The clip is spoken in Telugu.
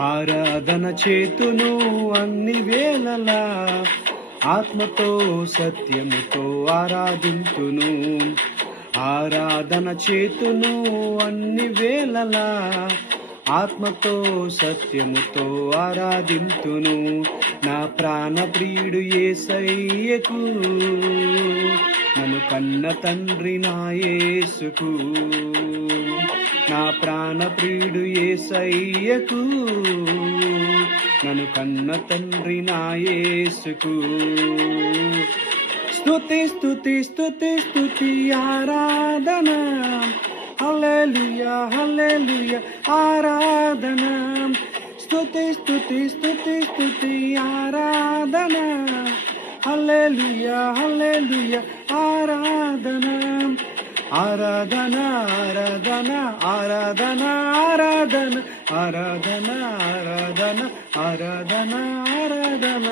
ఆరాధన చేతును అన్ని వేళలా, ఆత్మతో సత్యముతో ఆరాధింతును. ఆరాధన చేతును అన్ని వేళలా, ఆత్మతో సత్యముతో ఆరాధింతును. నా ప్రాణ ప్రియుడు యేసయ్యకు, నన్ను కన్న తండ్రి నా యేసుకు. నా ప్రాణ ప్రియుడు యేసయ్యకు, నన్ను కన్న తండ్రి నా యేసుకు. స్తుతి స్తుతి స్తుతి స్తుతి ఆరాధన, హల్లెలూయా హల్లెలూయా ఆరాధన. స్తుతి స్తుతి స్తుతి స్తుతి ఆరాధన, హల్లెలూయా హల్లెలూయా ఆరాధన. ఆరాధన ఆరాధన ఆరాధన ఆరాధన ఆరాధన ఆరాధన ఆరాధన ఆరాధన.